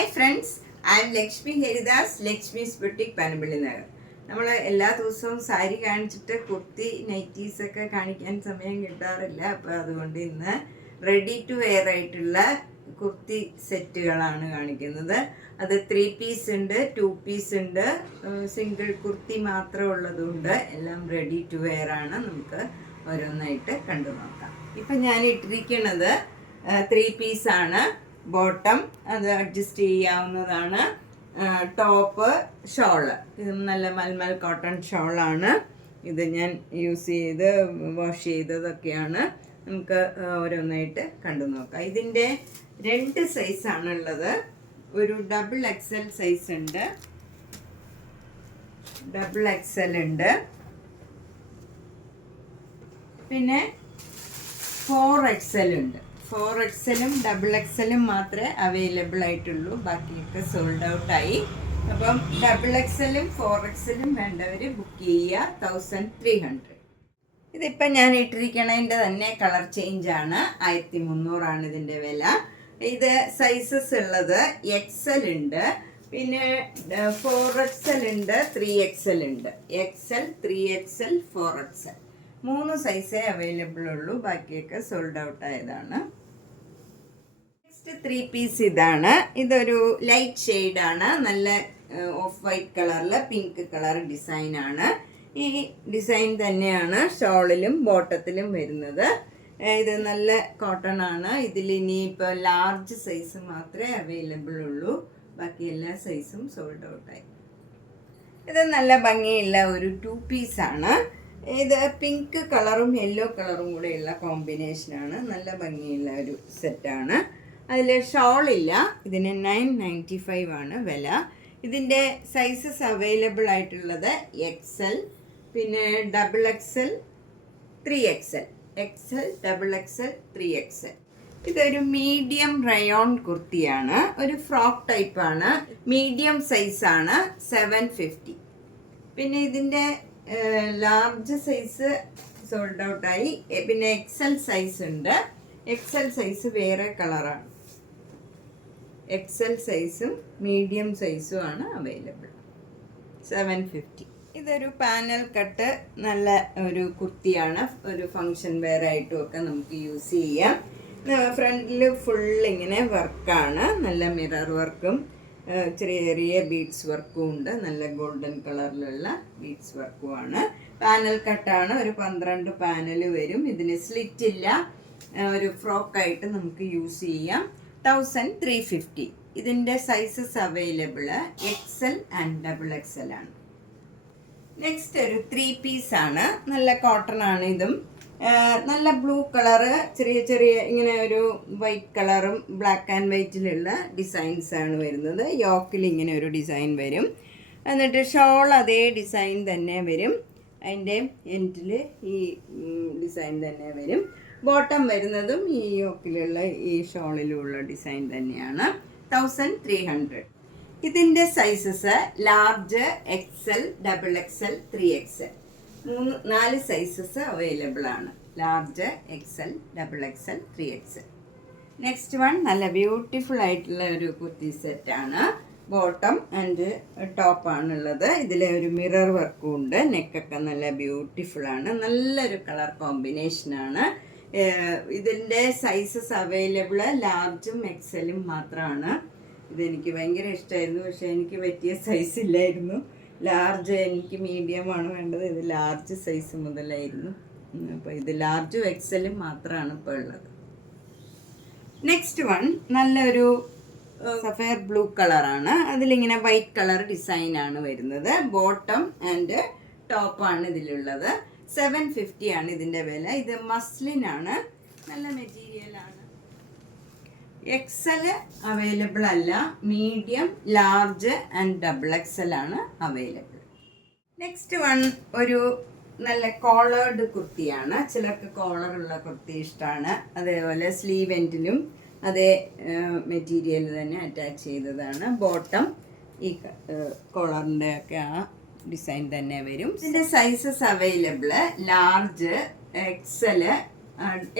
Hi friends, I M Lakshmi Haridas, Lakshmi's boutique Panampilly Nagar. നമ്മൾ എല്ലാ ദിവസവും സാരി കാണിച്ചിട്ട് കുർത്തി നൈറ്റീസൊക്കെ കാണിക്കാൻ സമയം കിട്ടാറില്ല. അപ്പോൾ അതുകൊണ്ട് ഇന്ന് റെഡി ടു വെയർ ആയിട്ടുള്ള കുർത്തി സെറ്റുകളാണ് കാണിക്കുന്നത്. അത് 3 പീസ് ഉണ്ട്, 2 പീസ് ഉണ്ട്, സിംഗിൾ കുർത്തി മാത്രം ഉള്ളതുകൊണ്ട് എല്ലാം റെഡി ടു വെയർ ആണ്. നമുക്ക് ഓരോന്നായിട്ട് കണ്ടു നോക്കാം. ഇപ്പം ഞാൻ ഇട്ടിരിക്കുന്നത് 3 പീസാണ്. ബോട്ടം അത് അഡ്ജസ്റ്റ് ചെയ്യാവുന്നതാണ്. ടോപ്പ് ഷോള്, ഇത് നല്ല മൽമൽ കോട്ടൺ ഷോളാണ്. ഇത് ഞാൻ യൂസ് ചെയ്ത് വാഷ് ചെയ്തതൊക്കെയാണ്. നമുക്ക് ഓരോന്നായിട്ട് കണ്ടു നോക്കാം. ഇതിൻ്റെ 2 സൈസാണുള്ളത്. ഒരു ഡബിൾ എക്സൽ സൈസ് ഉണ്ട്, ഡബിൾ എക്സൽ ഉണ്ട്, പിന്നെ 4 എക്സൽ ഉണ്ട്. 4 എക്സലും ഡബിൾ എക്സലും മാത്രമേ അവൈലബിൾ ആയിട്ടുള്ളൂ, ബാക്കിയൊക്കെ സോൾഡ് ഔട്ടായി. അപ്പം ഡബിൾ എക്സലും 4 എക്സലും വേണ്ടവർ ബുക്ക് ചെയ്യുക. 1300. ഇതിപ്പം ഞാൻ ഇട്ടിരിക്കണതിൻ്റെ തന്നെ കളർ ചേഞ്ചാണ്. 1300 ഇതിൻ്റെ വില. ഇത് സൈസസ് ഉള്ളത് എക്സൽ ഉണ്ട്, പിന്നെ 4 എക്സൽ ഉണ്ട്, 3 എക്സൽ ഉണ്ട്. എക്സൽ, 3 എക്സൽ, 4 എക്സൽ 3 സൈസേ അവൈലബിൾ ഉള്ളൂ, ബാക്കിയൊക്കെ സോൾഡ് ഔട്ട് ആയതാണ്. നെക്സ്റ്റ് 3 പീസ് ഇതാണ്. ഇതൊരു ലൈറ്റ് ഷെയ്ഡാണ്, നല്ല ഓഫ് വൈറ്റ് കളറിൽ പിങ്ക് കളർ ഡിസൈനാണ്. ഈ ഡിസൈൻ തന്നെയാണ് ഷോളിലും ബോട്ടത്തിലും വരുന്നത്. ഇത് നല്ല കോട്ടൺ ആണ്. ഇതിൽ ഇനിയിപ്പോൾ ലാർജ് സൈസ് മാത്രമേ അവൈലബിൾ ഉള്ളൂ, ബാക്കി എല്ലാ സൈസും സോൾഡ് ഔട്ടായി. ഇത് നല്ല ഭംഗിയുള്ള ഒരു 2 പീസാണ്. ഇത് പിങ്ക് കളറും യെല്ലോ കളറും കൂടെയുള്ള കോമ്പിനേഷനാണ്. നല്ല ഭംഗിയുള്ള ഒരു സെറ്റാണ്. അതിൽ ഷോളില്ല. ഇതിന് 995 ആണ് വില. ഇതിൻ്റെ സൈസസ് അവൈലബിൾ ആയിട്ടുള്ളത് എക്സൽ, പിന്നെ double XL, 3 XL. XL, double XL, 3 XL. ഇതൊരു മീഡിയം റയോൺ കുർത്തിയാണ്. ഒരു ഫ്രോക്ക് ടൈപ്പാണ്. മീഡിയം സൈസാണ്, 750. പിന്നെ ഇതിൻ്റെ ലാർജ് സൈസ് സോൾഡ് ഔട്ടായി. പിന്നെ എക്സൽ സൈസ് ഉണ്ട്. എക്സൽ സൈസ് വേറെ കളറാണ്. എക്സൽ സൈസും മീഡിയം സൈസും ആണ് അവൈലബിൾ. 750. ഇതൊരു പാനൽ കട്ട് നല്ല ഒരു കുർത്തിയാണ്. ഒരു ഫങ്ഷൻ വെയർ ആയിട്ടും ഒക്കെ നമുക്ക് യൂസ് ചെയ്യാം. ഫ്രണ്ടിൽ ഫുൾ ഇങ്ങനെ വർക്കാണ്. നല്ല മിറർ വർക്കും ചെറിയ ചെറിയ ബീഡ്സ് വർക്കും ഉണ്ട്. നല്ല ഗോൾഡൻ കളറിലുള്ള ബീഡ്സ് വർക്കുമാണ്. പാനൽ കട്ടാണ്. ഒരു 12 പാനൽ വരും. ഇതിന് സ്ലിറ്റ് ഇല്ല. ഒരു ഫ്രോക്കായിട്ട് നമുക്ക് യൂസ് ചെയ്യാം. 1350. ഇതിൻ്റെ sizes available Excel and double XL ആണ്. നെക്സ്റ്റ് ഒരു 3 പീസാണ്. നല്ല കോട്ടൺ ആണ്. ഇതും നല്ല ബ്ലൂ കളറ്, ചെറിയ ചെറിയ ഇങ്ങനെ ഒരു വൈറ്റ് കളറും ബ്ലാക്ക് ആൻഡ് വൈറ്റിലുള്ള ഡിസൈൻസ് ആണ് വരുന്നത്. യോക്കിൽ ഇങ്ങനെ ഒരു ഡിസൈൻ വരും. എന്നിട്ട് ഷോൾ അതേ ഡിസൈൻ തന്നെ വരും. അതിൻ്റെ എൻഡിൽ ഈ ഡിസൈൻ തന്നെ വരും. ബോട്ടം വരുന്നതും ഈ യോക്കിലുള്ള ഈ ഷോളിലുള്ള ഡിസൈൻ തന്നെയാണ്. 1300. ഇതിൻ്റെ sizes large, XL, double XL, 3 XL 4 sizes available ആണ്. Large, XL, double XL, 3 XL. Next one നല്ല ബ്യൂട്ടിഫുൾ ആയിട്ടുള്ള ഒരു കുർത്തി സെറ്റാണ്. ബോട്ടം ആൻഡ് ടോപ്പാണുള്ളത്. ഇതിൽ ഒരു മിറർ വർക്കും ഉണ്ട്. നെക്കൊക്കെ നല്ല ബ്യൂട്ടിഫുള്ളാണ്. നല്ലൊരു കളർ കോമ്പിനേഷനാണ്. ഇതിൻ്റെ സൈസസ് അവൈലബിൾ ലാർജും എക്സലും മാത്രമാണ്. ഇതെനിക്ക് ഭയങ്കര ഇഷ്ടമായിരുന്നു, പക്ഷേ എനിക്ക് പറ്റിയ സൈസ് ഇല്ലായിരുന്നു. ലാർജ്, എനിക്ക് മീഡിയമാണ് വേണ്ടത്. ഇത് ലാർജ് സൈസ് മുതലായിരുന്നു. അപ്പോൾ ഇത് ലാർജും എക്സലും മാത്രമാണ് ഇപ്പോൾ ഉള്ളത്. നെക്സ്റ്റ് വൺ നല്ലൊരു സഫയർ ബ്ലൂ കളറാണ്. അതിലിങ്ങനെ വൈറ്റ് കളർ ഡിസൈനാണ് വരുന്നത്. ബോട്ടം ആൻഡ് ടോപ്പാണ് ഇതിലുള്ളത്. 750 ആണ് ഇതിൻ്റെ വില. ഇത് മസ്ലിനാണ്, നല്ല മെറ്റീരിയലാണ്. എക്സൽ അവൈലബിൾ അല്ല. Medium, large and double XL ആണ് അവൈലബിൾ. നെക്സ്റ്റ് വൺ ഒരു നല്ല കോളേർഡ് കുർത്തിയാണ്. ചിലർക്ക് കോളറുള്ള കുർത്തി ഇഷ്ടമാണ്. അതേപോലെ സ്ലീവ് എൻഡിലും അതേ മെറ്റീരിയൽ തന്നെ അറ്റാച്ച് ചെയ്തതാണ്. ബോട്ടം ഈ കോളറിൻ്റെ ഒക്കെ ആ ഡിസൈൻ തന്നെ വരും. ഇതിൻ്റെ sizes available large, XL,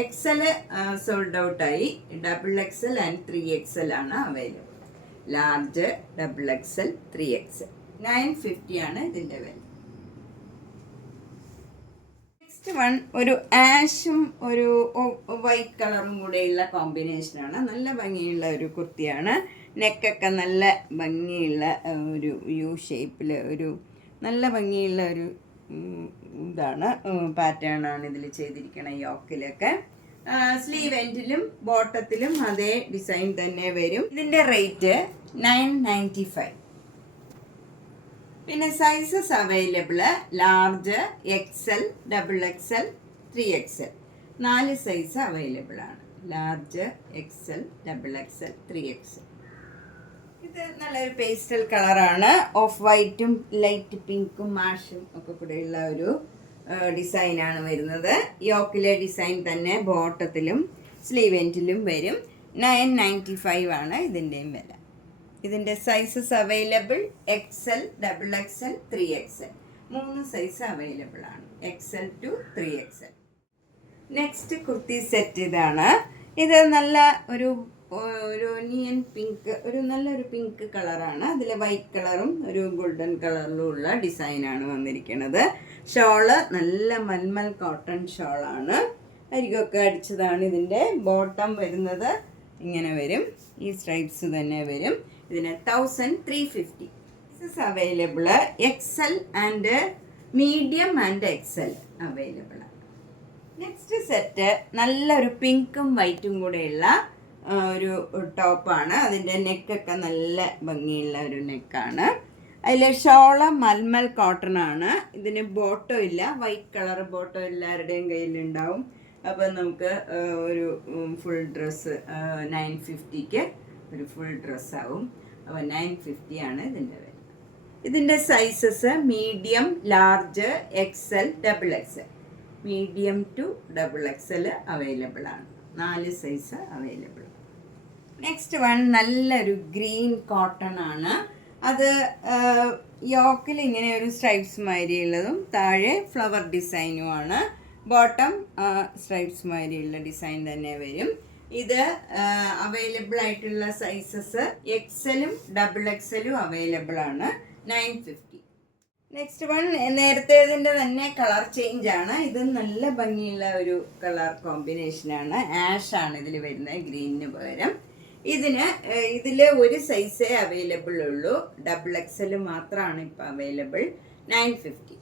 XL sold ഔട്ടായി. ഡബിൾ എക്സൽ ആൻഡ് 3 എക്സൽ ആണ് അവൈലബിൾ. Large, XXL, 3XL. 950 ആണ് ഇതിൻ്റെ വില. നെക്സ്റ്റ് വൺ ഒരു ആഷും ഒരു വൈറ്റ് കളറും കൂടെയുള്ള കോമ്പിനേഷനാണ്. നല്ല ഭംഗിയുള്ള ഒരു കുർത്തിയാണ്. നെക്കൊക്കെ നല്ല ഭംഗിയുള്ള ഒരു യു ഷേപ്പിൽ ഒരു നല്ല ഭംഗിയുള്ള ഒരു ഇതാണ്, പാറ്റേൺ ആണ് ഇതിൽ ചെയ്തിരിക്കണം. യോക്കിലൊക്കെ സ്ലീവ് എൻഡിലും ബോട്ടത്തിലും അതേ ഡിസൈൻ തന്നെ വരും. ഇതിൻ്റെ റേറ്റ് 995. പിന്നെ sizes available large, XL, XXL, 3XL. 4 size available ആണ്. Large, XL, XXL, 3XL. ഇത് നല്ലൊരു പേസ്റ്റൽ കളറാണ്. ഓഫ് വൈറ്റും ലൈറ്റ് പിങ്കും മാഷും ഒക്കെ കൂടെയുള്ള ഒരു ഡിസൈനാണ് വരുന്നത്. യോക്കിലെ ഡിസൈൻ തന്നെ ബോട്ടത്തിലും സ്ലീവ് എൻഡിലും വരും. 995 ആണ് ഇതിൻ്റെയും വില. ഇതിൻ്റെ sizes available XL, XXL, 3XL. 3 size available ആണ്, XL to 3XL. Next kurti set ഇതാണ്. ഇത് നല്ല ഒരു ഒനിയൻ പിങ്ക്, ഒരു നല്ലൊരു പിങ്ക് കളറാണ്. അതിൽ വൈറ്റ് കളറും ഒരു ഗോൾഡൻ കളറിലും ഉള്ള ഡിസൈനാണ് വന്നിരിക്കുന്നത്. ഷോള് നല്ല മൽമൽ കോട്ടൺ ഷോളാണ്. അരികൊക്കെ അടിച്ചതാണ്. ഇതിൻ്റെ ബോട്ടം വരുന്നത് ഇങ്ങനെ വരും, ഈ സ്ട്രൈപ്സ് തന്നെ വരും. ഇതിന് 1350. Sizes available XL and medium and XL available ആണ്. നെക്സ്റ്റ് സെറ്റ് നല്ലൊരു പിങ്കും വൈറ്റും കൂടെയുള്ള ഒരു ടോപ്പാണ്. അതിൻ്റെ നെക്കൊക്കെ നല്ല ഭംഗിയുള്ള ഒരു നെക്കാണ്. അതിൽ ഷോള മൽമൽ കോട്ടൺ ആണ്. ഇതിന് ബോട്ടോ ഇല്ല, വൈറ്റ് കളർ ബോട്ടോ എല്ലാവരുടെയും കയ്യിലുണ്ടാവും. അപ്പോൾ നമുക്ക് ഒരു ഫുൾ ഡ്രസ്സ് 950ക്ക് ഒരു ഫുൾ ഡ്രസ്സാവും. അപ്പോൾ 950 ആണ് ഇതിൻ്റെ വില. ഇതിൻ്റെ sizes medium, large, XL, XXL. Medium to XXL available ആണ്. 4 സൈസ് അവൈലബിൾ. നെക്സ്റ്റ് വൺ നല്ലൊരു ഗ്രീൻ കോട്ടൺ ആണ്. അത് യോക്കിൽ ഇങ്ങനെ ഒരു സ്ട്രൈപ്സ് മാതിരിയുള്ളതും താഴെ ഫ്ലവർ ഡിസൈനുമാണ്. ബോട്ടം സ്ട്രൈപ്സ് മാതിരിയുള്ള ഡിസൈൻ തന്നെ വരും. ഇത് അവൈലബിൾ ആയിട്ടുള്ള സൈസസ് XLും XXLും അവൈലബിൾ ആണ്. 950. നെക്സ്റ്റ് വൺ നേരത്തേതിൻ്റെ തന്നെ കളർ ചേഞ്ച് ആണ്. ഇത് നല്ല ഭംഗിയുള്ള ഒരു കളർ കോമ്പിനേഷനാണ്. ആഷ് ആണ് ഇതിൽ വരുന്നത്, ഗ്രീനിന് പകരം. ഇതിൽ ഒരു സൈസേ അവൈലബിൾ ഉള്ളൂ, XXL മാത്രമാണ് ഇപ്പോൾ അവൈലബിൾ. 950.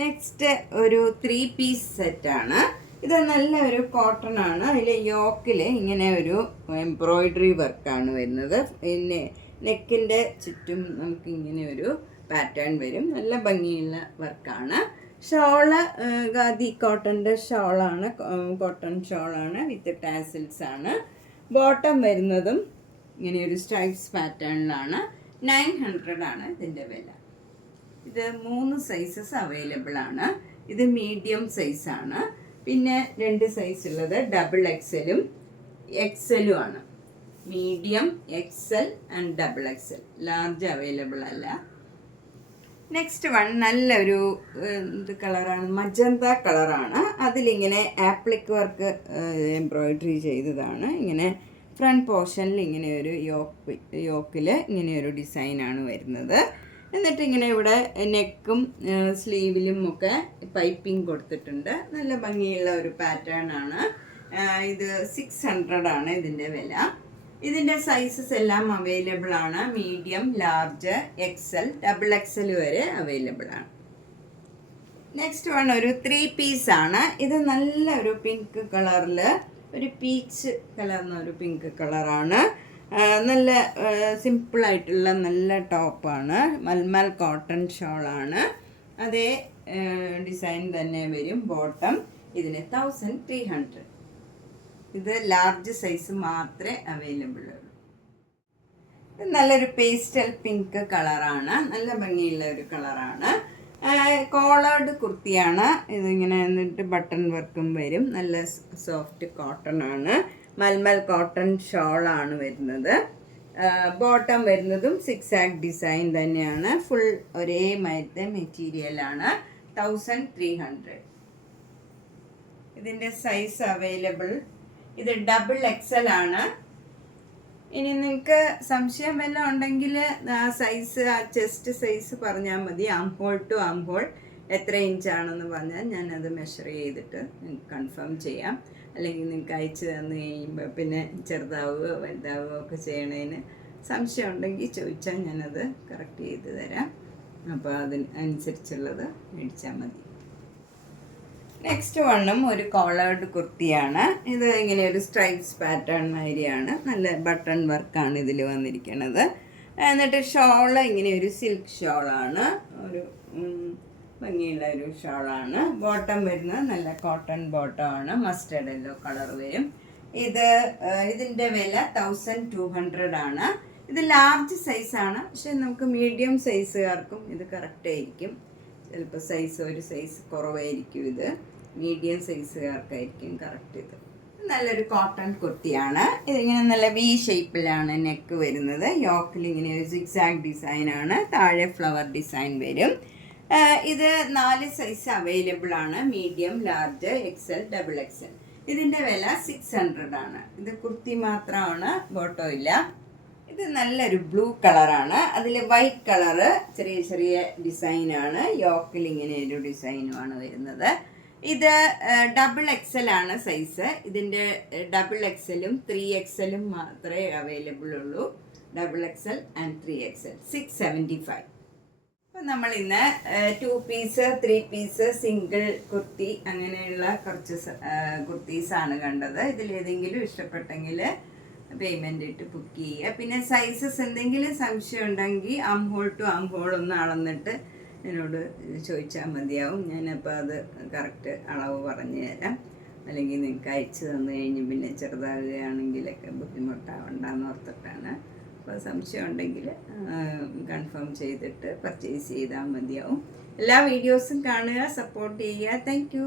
നെക്സ്റ്റ് ഒരു 3 പീസ് സെറ്റാണ്. ഇത് നല്ല ഒരു കോട്ടൺ ആണ്. അതിൽ യോക്കിൽ ഇങ്ങനെ ഒരു എംബ്രോയിഡറി വർക്കാണ് വരുന്നത്. പിന്നെ നെക്കിൻ്റെ ചുറ്റും നമുക്ക് ഇങ്ങനെ ഒരു പാറ്റേൺ വരും. നല്ല ഭംഗിയുള്ള വർക്കാണ്. ഷോള് ഖാദി കോട്ടൻ്റെ ഷോളാണ്, കോട്ടൺ ഷോളാണ് വിത്ത് ടാസിൽസ് ആണ്. ബോട്ടം വരുന്നതും ഇങ്ങനെ ഒരു സ്ട്രൈപ്സ് പാറ്റേണിലാണ്. 900 ആണ് ഇതിൻ്റെ വില. ഇത് 3 സൈസസ് അവൈലബിൾ ആണ്. ഇത് മീഡിയം സൈസാണ്. പിന്നെ 2 സൈസ് ഉള്ളത് XXLും XLും ആണ്. Medium, XL and XXL. Large available അല്ല. നെക്സ്റ്റ് വൺ നല്ലൊരു ഇത് കളറാണ്, മജന്ത കളറാണ്. അതിലിങ്ങനെ ആപ്ലിക് വർക്ക് എംബ്രോയിഡറി ചെയ്തതാണ്. ഇങ്ങനെ ഫ്രണ്ട് പോർഷനിൽ ഇങ്ങനെ ഒരു യോക്കിൽ ഇങ്ങനെ ഒരു ഡിസൈനാണ് വരുന്നത്. എന്നിട്ട് ഇങ്ങനെ ഇവിടെ നെക്കും സ്ലീവിലും ഒക്കെ പൈപ്പിംഗ് കൊടുത്തിട്ടുണ്ട്. നല്ല ഭംഗിയുള്ള ഒരു പാറ്റേൺ ആണ്. ഇത് 600 ആണ് ഇതിൻ്റെ വില. ഇതിൻ്റെ സൈസസ് എല്ലാം അവൈലബിൾ ആണ്. മീഡിയം, ലാർജ്, XL, XXL വരെ അവൈലബിൾ ആണ്. നെക്സ്റ്റ് വൺ ഒരു 3 പീസ് ആണ്. ഇത് നല്ല ഒരു പിങ്ക് കളറിൽ, ഒരു പീച്ച് കലർന്ന ഒരു പിങ്ക് കളറാണ്. നല്ല സിമ്പിളായിട്ടുള്ള നല്ല ടോപ്പാണ്. മൽമൽ കോട്ടൺ ഷോളാണ്. അതേ ഡിസൈൻ തന്നെ വരും. ബോട്ടം ഇതിന് 1300. ഇത് ലാർജ് സൈസ് മാത്രമേ അവൈലബിൾ ഉള്ളൂ. ഇത് നല്ലൊരു പേസ്റ്റൽ പിങ്ക് കളറാണ്. നല്ല ഭംഗിയുള്ള ഒരു കളറാണ്. കോളേർഡ് കുർത്തിയാണ്. ഇതിങ്ങനെ എന്നിട്ട് ബട്ടൺ വർക്കും വരും. നല്ല സോഫ്റ്റ് കോട്ടൺ ആണ്. മൽമൽ കോട്ടൺ ഷോളാണ് വരുന്നത്. ബോട്ടം വരുന്നതും 6 ഡിസൈൻ തന്നെയാണ്. ഫുൾ ഒരേ മരത്തെ മെറ്റീരിയലാണ്. 1300. ഇതിൻ്റെ സൈസ് അവൈലബിൾ. ഇത് XXL ആണ്. ഇനി നിങ്ങൾക്ക് സംശയം വല്ലതും ഉണ്ടെങ്കിൽ ആ സൈസ്, ആ ചെസ്റ്റ് സൈസ് പറഞ്ഞാൽ മതി. Arm hole to arm hole എത്ര ഇഞ്ചാണെന്ന് പറഞ്ഞാൽ ഞാനത് മെഷർ ചെയ്തിട്ട് നിങ്ങൾക്ക് കൺഫേം ചെയ്യാം. അല്ലെങ്കിൽ നിങ്ങൾക്ക് അയച്ചു തന്നു കഴിയുമ്പോൾ പിന്നെ ചെറുതാവുകയോ വലുതാവുകയോ ഒക്കെ ചെയ്യണതിന് സംശയം ഉണ്ടെങ്കിൽ ചോദിച്ചാൽ ഞാനത് കറക്റ്റ് ചെയ്ത് തരാം. അപ്പോൾ അതിനനുസരിച്ചുള്ളത് മേടിച്ചാൽ മതി. നെക്സ്റ്റ് വണ്ണും ഒരു കോളേർഡ് കുർത്തിയാണ്. ഇത് ഇങ്ങനെ ഒരു സ്ട്രൈപ്സ് പാറ്റേൺ മാതിരിയാണ്. നല്ല ബട്ടൺ വർക്കാണ് ഇതിൽ വന്നിരിക്കുന്നത്. എന്നിട്ട് ഷോള് ഇങ്ങനെ ഒരു സിൽക്ക് ഷോളാണ്, ഒരു ഭംഗിയുള്ള ഒരു ഷോളാണ്. ബോട്ടം വരുന്നത് നല്ല കോട്ടൺ ബോട്ടമാണ്, മസ്റ്റേർഡ് യെല്ലോ കളർ വരും. ഇതിൻ്റെ വില 1200 ആണ്. ഇത് ലാർജ് സൈസാണ്, പക്ഷെ നമുക്ക് മീഡിയം സൈസുകാർക്കും ഇത് കറക്റ്റ് ആയിരിക്കും. ചിലപ്പോൾ ഒരു സൈസ് കുറവായിരിക്കും. ഇത് മീഡിയം സൈസുകാർക്കായിരിക്കും കറക്റ്റ്. ഇത് നല്ലൊരു കോട്ടൺ കുർത്തിയാണ്. ഇതിങ്ങനെ നല്ല വി ഷേപ്പിലാണ് നെക്ക് വരുന്നത്. യോക്കിൽ ഇങ്ങനെ ഒരു സിക്സാഗ് ഡിസൈനാണ്, താഴെ ഫ്ലവർ ഡിസൈൻ വരും. ഇത് 4 സൈസ് അവൈലബിൾ ആണ്, medium, large, XL, double XL. ഇതിൻ്റെ വില 600 ആണ്. ഇത് കുർത്തി മാത്രമാണ്, ബോട്ടോ ഇല്ല. ഇത് നല്ലൊരു ബ്ലൂ കളറാണ്, അതിൽ വൈറ്റ് കളറ് ചെറിയ ചെറിയ ഡിസൈനാണ്. യോക്കിൽ ഇങ്ങനെ ഒരു ഡിസൈനുമാണ് വരുന്നത്. ഇത് ഡബിൾ എക്സൽ ആണ് സൈസ്. ഇതിൻ്റെ ഡബിൾ എക്സലും 3XL മാത്രമേ അവൈലബിൾ ഉള്ളൂ. Double XL and 3XL 675. അപ്പം നമ്മൾ ഇന്ന് 2 പീസ്, 3 പീസ്, സിംഗിൾ കുർത്തി അങ്ങനെയുള്ള കുറച്ച് കുർത്തീസാണ് കണ്ടത്. ഇതിലേതെങ്കിലും ഇഷ്ടപ്പെട്ടെങ്കിൽ പേയ്മെൻ്റ് ഇട്ട് ബുക്ക് ചെയ്യുക. പിന്നെ സൈസസ് എന്തെങ്കിലും സംശയം ഉണ്ടെങ്കിൽ arm hole to arm hole ഒന്ന് അളന്നിട്ട് എന്നോട് ചോദിച്ചാൽ മതിയാവും. ഞാനപ്പോൾ അത് കറക്റ്റ് അളവ് പറഞ്ഞു തരാം. അല്ലെങ്കിൽ നിങ്ങൾക്ക് അയച്ചു തന്നു കഴിഞ്ഞ് പിന്നെ ചെറുതാകുകയാണെങ്കിലൊക്കെ ബുദ്ധിമുട്ടാവണ്ടെന്ന് ഓർത്തിട്ടാണ്. അപ്പോൾ സംശയം ഉണ്ടെങ്കിൽ കൺഫേം ചെയ്തിട്ട് പർച്ചേസ് ചെയ്താൽ മതിയാവും. എല്ലാ വീഡിയോസും കാണുക, സപ്പോർട്ട് ചെയ്യുക. താങ്ക്